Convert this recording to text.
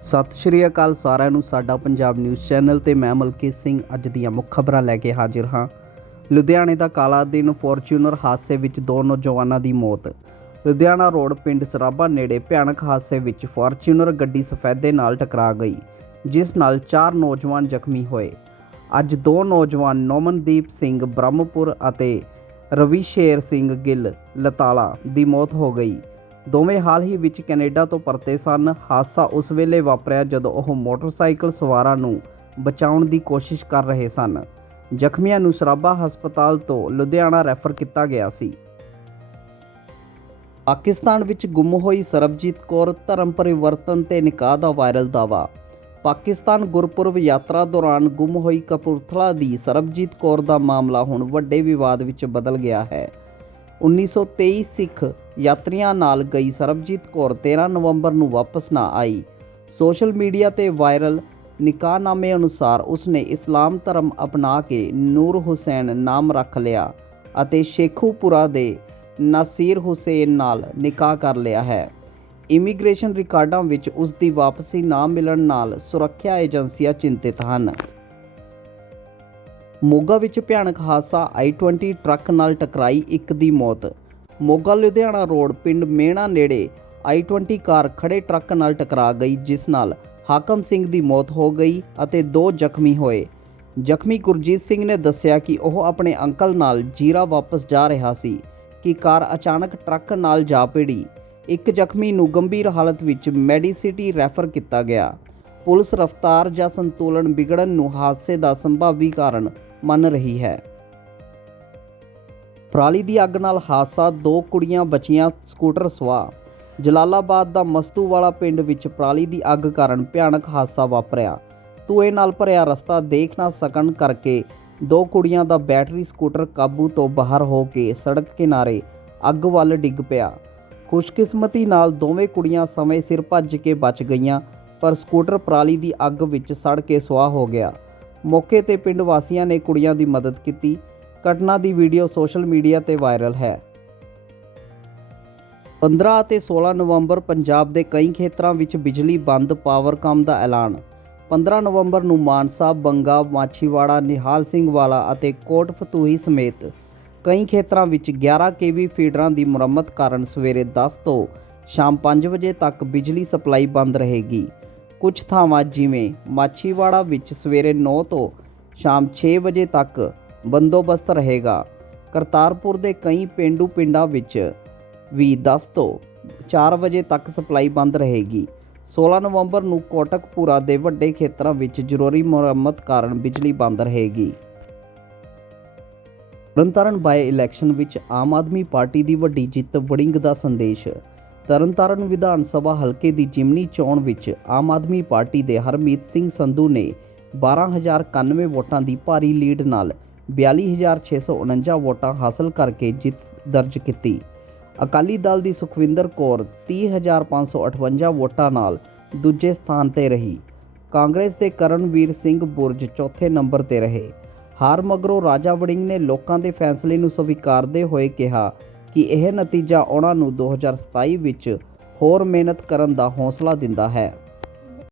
ਸਤਿ ਸ਼੍ਰੀ ਅਕਾਲ ਸਾਰਿਆਂ ਨੂੰ, ਸਾਡਾ ਪੰਜਾਬ ਨਿਊਜ਼ ਚੈਨਲ ਤੇ ਮੈਂ ਮਲਕੀਤ ਸਿੰਘ ਅੱਜ ਦੀਆਂ ਮੁੱਖ ਖਬਰਾਂ ਲੈ ਕੇ ਹਾਜ਼ਰ ਹਾਂ। ਲੁਧਿਆਣੇ ਦਾ ਕਾਲਾ ਦਿਨ, ਫੋਰਚੂਨਰ ਹਾਦਸੇ ਵਿੱਚ ਦੋ ਨੌਜਵਾਨਾਂ ਦੀ ਮੌਤ। ਲੁਧਿਆਣਾ ਰੋਡ, ਪਿੰਡ ਸਰਾਭਾ ਨੇੜੇ ਭਿਆਨਕ ਹਾਦਸੇ ਵਿੱਚ ਫੋਰਚੂਨਰ ਗੱਡੀ ਸਫੈਦੇ ਨਾਲ ਟਕਰਾ ਗਈ, ਜਿਸ ਨਾਲ ਚਾਰ ਨੌਜਵਾਨ ਜ਼ਖਮੀ ਹੋਏ। ਅੱਜ ਦੋ ਨੌਜਵਾਨ ਨੋਮਨਦੀਪ ਸਿੰਘ ਬ੍ਰਹਮਪੁਰ ਅਤੇ ਰਵੀ ਸ਼ੇਰ ਸਿੰਘ ਗਿੱਲ, ਲਤਾਲਾ ਦੀ ਮੌਤ ਹੋ ਗਈ। ਦੋਵੇਂ ਹਾਲ ਹੀ ਵਿੱਚ ਕੈਨੇਡਾ ਤੋਂ ਪਰਤੇ ਸਨ। ਹਾਦਸਾ ਉਸ ਵੇਲੇ ਵਾਪਰਿਆ ਜਦੋਂ ਉਹ ਮੋਟਰਸਾਈਕਲ ਸਵਾਰਾਂ ਨੂੰ ਬਚਾਉਣ ਦੀ ਕੋਸ਼ਿਸ਼ ਕਰ ਰਹੇ ਸਨ। ਜ਼ਖਮੀਆਂ ਨੂੰ ਸਰਾਭਾ ਹਸਪਤਾਲ ਤੋਂ ਲੁਧਿਆਣਾ ਰੈਫਰ ਕੀਤਾ ਗਿਆ ਸੀ। ਪਾਕਿਸਤਾਨ ਵਿੱਚ ਗੁੰਮ ਹੋਈ ਸਰਬਜੀਤ ਕੌਰ ਧਰਮ ਪਰਿਵਰਤਨ ਤੇ ਨਿਕਾਹ ਦਾ ਵਾਇਰਲ ਦਾਵਾ ਪਾਕਿਸਤਾਨ ਗੁਰਪੁਰਬ ਯਾਤਰਾ ਦੌਰਾਨ ਗੁੰਮ ਹੋਈ ਕਪੂਰਥਲਾ ਦੀ ਸਰਬਜੀਤ ਕੌਰ ਦਾ ਮਾਮਲਾ ਹੁਣ ਵੱਡੇ ਵਿਵਾਦ ਵਿੱਚ ਬਦਲ ਗਿਆ ਹੈ। 1923 ਸਿੱਖ ਯਾਤਰੀਆਂ ਨਾਲ ਗਈ ਸਰਬਜੀਤ ਕੌਰ 13 ਨਵੰਬਰ ਨੂੰ ਵਾਪਸ ਨਾ ਆਈ। ਸੋਸ਼ਲ ਮੀਡੀਆ ਤੇ ਵਾਇਰਲ ਨਿਕਾਹਨਾਮੇ ਅਨੁਸਾਰ ਉਸਨੇ ਇਸਲਾਮ ਧਰਮ ਅਪਣਾ ਕੇ ਨੂਰ ਹੁਸੈਨ ਨਾਮ ਰੱਖ ਲਿਆ ਅਤੇ ਸ਼ੇਖੂਪੁਰਾ ਦੇ ਨਾਸੀਰ ਹੁਸੈਨ ਨਾਲ ਨਿਕਾਹ ਕਰ ਲਿਆ ਹੈ। ਇਮੀਗ੍ਰੇਸ਼ਨ ਰਿਕਾਰਡਾਂ ਵਿੱਚ ਉਸ ਦੀ ਵਾਪਸੀ ਨਾ ਮਿਲਣ ਨਾਲ ਸੁਰੱਖਿਆ ਏਜੰਸੀਆਂ ਚਿੰਤਿਤ ਹਨ। ਮੋਗਾ ਵਿੱਚ ਭਿਆਨਕ ਹਾਦਸਾ i20 ਟਰੱਕ ਨਾਲ ਟਕਰਾਈ ਇੱਕ ਦੀ ਮੌਤ। ਮੋਗਾ ਲੁਧਿਆਣਾ ਰੋਡ ਪਿੰਡ ਮੇਣਾ ਨੇੜੇ i20 ਕਾਰ ਖੜੇ ਟਰੱਕ ਨਾਲ ਟਕਰਾ ਗਈ, ਜਿਸ ਨਾਲ ਹਾਕਮ ਸਿੰਘ ਦੀ ਮੌਤ ਹੋ ਗਈ ਅਤੇ ਦੋ ਜ਼ਖਮੀ ਹੋਏ। ਜ਼ਖਮੀ ਗੁਰਜੀਤ ਸਿੰਘ ਨੇ ਦੱਸਿਆ ਕਿ ਉਹ ਆਪਣੇ ਅੰਕਲ ਨਾਲ ਜੀਰਾ ਵਾਪਸ ਜਾ ਰਿਹਾ ਸੀ ਕਿ ਕਾਰ ਅਚਾਨਕ ਟਰੱਕ ਨਾਲ ਜਾ ਭਿੜੀ ਇੱਕ ਜ਼ਖਮੀ ਨੂੰ ਗੰਭੀਰ ਹਾਲਤ ਵਿੱਚ ਮੈਡੀਸਿਟੀ ਰੈਫਰ ਕੀਤਾ ਗਿਆ। ਪੁਲਿਸ ਰਫ਼ਤਾਰ ਜਾਂ ਸੰਤੁਲਨ ਵਿਗੜਨ ਨੂੰ ਹਾਦਸੇ ਦਾ ਸੰਭਾਵੀ ਕਾਰਨ ਮੰਨ ਰਹੀ ਹੈ। ਪਰਾਲੀ ਦੀ ਅੱਗ ਨਾਲ ਹਾਦਸਾ, ਦੋ ਕੁੜੀਆਂ ਬਚੀਆਂ ਸਕੂਟਰ ਸਵਾਰ ਜਲਾਲਾਬਾਦ ਦਾ ਮਸਤੂਵਾਲਾ ਪਿੰਡ ਵਿੱਚ ਪਰਾਲੀ ਦੀ ਅੱਗ ਕਾਰਨ ਭਿਆਨਕ ਹਾਦਸਾ ਵਾਪਰਿਆ। ਧੂਏ ਨਾਲ ਭਰਿਆ ਰਸਤਾ ਦੇਖ ਨਾ ਸਕਣ ਕਰਕੇ ਦੋ ਕੁੜੀਆਂ ਦਾ ਬੈਟਰੀ ਸਕੂਟਰ ਕਾਬੂ ਤੋਂ ਬਾਹਰ ਹੋ ਕੇ ਸੜਕ ਕਿਨਾਰੇ ਅੱਗ ਵੱਲ ਡਿੱਗ ਪਿਆ। ਖੁਸ਼ਕਿਸਮਤੀ ਨਾਲ ਦੋਵੇਂ ਕੁੜੀਆਂ ਸਮੇਂ ਸਿਰ ਭੱਜ ਕੇ ਬਚ ਗਈਆਂ, ਪਰ ਸਕੂਟਰ ਪਰਾਲੀ ਦੀ ਅੱਗ ਵਿੱਚ ਸੜ ਕੇ ਸੁਆਹ ਹੋ ਗਿਆ। ਮੌਕੇ ਤੇ ਪਿੰਡ ਵਾਸੀਆਂ ਨੇ ਕੁੜੀਆਂ ਦੀ ਮਦਦ ਕੀਤੀ। ਘਟਨਾ ਦੀ ਵੀਡੀਓ ਸੋਸ਼ਲ ਮੀਡੀਆ ਤੇ ਵਾਇਰਲ ਹੈ। 15 ਅਤੇ 16 ਨਵੰਬਰ ਪੰਜਾਬ ਦੇ ਕਈ ਖੇਤਰਾਂ ਵਿੱਚ ਬਿਜਲੀ ਬੰਦ ਪਾਵਰਕਾਮ ਦਾ ਐਲਾਨ। 15 ਨਵੰਬਰ ਨੂੰ ਮਾਨਸਾ, ਬੰਗਾ, ਮਾਛੀਵਾੜਾ, ਨਿਹਾਲ ਸਿੰਘ ਵਾਲਾ ਅਤੇ ਕੋਟ ਫਤੂਹੀ ਸਮੇਤ ਕਈ ਖੇਤਰਾਂ ਵਿੱਚ 11 ਕੇਵੀ ਫੀਡਰਾਂ ਦੀ ਮੁਰੰਮਤ ਕਾਰਨ ਸਵੇਰੇ 10 ਤੋਂ ਸ਼ਾਮ 5 ਵਜੇ ਤੱਕ ਬਿਜਲੀ ਸਪਲਾਈ ਬੰਦ ਰਹੇਗੀ। ਕੁਝ ਥਾਵਾਂ ਜਿਵੇਂ ਮਾਛੀਵਾੜਾ ਵਿੱਚ ਸਵੇਰੇ 9 ਤੋਂ ਸ਼ਾਮ 6 ਵਜੇ ਤੱਕ ਬੰਦੋਬਸਤ ਰਹੇਗਾ। ਕਰਤਾਰਪੁਰ ਦੇ ਕਈ ਪਿੰਡੂ ਪਿੰਡਾਂ ਵਿੱਚ ਵੀ 10 ਤੋਂ 4 ਵਜੇ ਤੱਕ ਸਪਲਾਈ ਬੰਦ ਰਹੇਗੀ। 16 ਨਵੰਬਰ ਨੂੰ ਕੋਟਕਪੂਰਾ ਦੇ ਵੱਡੇ ਖੇਤਰਾਂ ਵਿੱਚ ਜ਼ਰੂਰੀ ਮੁਰੰਮਤ ਕਾਰਨ ਬਿਜਲੀ ਬੰਦ ਰਹੇਗੀ। ਤਰਨਤਾਰਨ ਬਾਏ ਇਲੈਕਸ਼ਨ ਵਿੱਚ ਆਮ ਆਦਮੀ ਪਾਰਟੀ ਦੀ ਵੱਡੀ ਜਿੱਤ ਵੜਿੰਗ ਦਾ ਸੰਦੇਸ਼। ਤਰਨਤਾਰਨ ਵਿਧਾਨ ਸਭਾ ਹਲਕੇ ਦੀ ਜਿਮਨੀ ਚੋਣ ਵਿੱਚ ਆਮ ਆਦਮੀ ਪਾਰਟੀ ਦੇ ਹਰਮੀਤ ਸਿੰਘ ਸੰਧੂ ਨੇ 12091 ਵੋਟਾਂ ਦੀ ਭਾਰੀ ਲੀਡ ਨਾਲ 42649 ਵੋਟਾਂ ਹਾਸਲ ਕਰਕੇ ਜਿੱਤ ਦਰਜ ਕੀਤੀ। ਅਕਾਲੀ ਦਲ ਦੀ ਸੁਖਵਿੰਦਰ ਕੌਰ 30558 ਵੋਟਾਂ ਨਾਲ ਦੂਜੇ ਸਥਾਨ ਤੇ ਰਹੀ। ਕਾਂਗਰਸ ਦੇ ਕਰਨਵੀਰ ਸਿੰਘ ਬੁਰਜ ਚੌਥੇ ਨੰਬਰ ਤੇ ਰਹੇ। ਹਾਰ ਮਗਰੋਂ ਰਾਜਾ ਵੜਿੰਗ ਨੇ ਲੋਕਾਂ ਦੇ ਫੈਸਲੇ ਨੂੰ ਸਵੀਕਾਰਦੇ ਹੋਏ ਕਿਹਾ ਕਿ ਇਹ ਨਤੀਜਾ ਉਹਨਾਂ ਨੂੰ 2027 ਵਿੱਚ ਹੋਰ ਮਿਹਨਤ ਕਰਨ ਦਾ ਹੌਸਲਾ ਦਿੰਦਾ ਹੈ।